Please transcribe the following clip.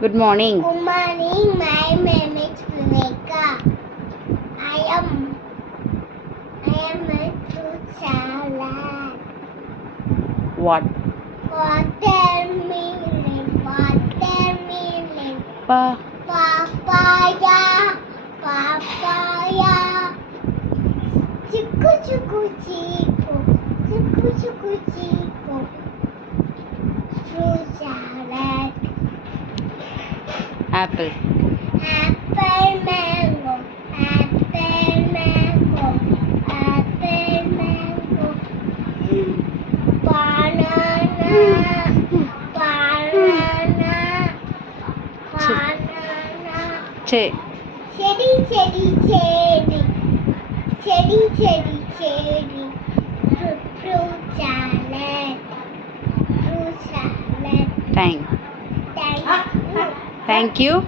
Good morning. Good morning. My name is Viveka. I am a fruit salad. What? Watermelon. Papaya. Chiku chiku chiku. Fruit salad. Apple. Apple mango. Banana. Che. Cherry. Fruit salad. Thank you.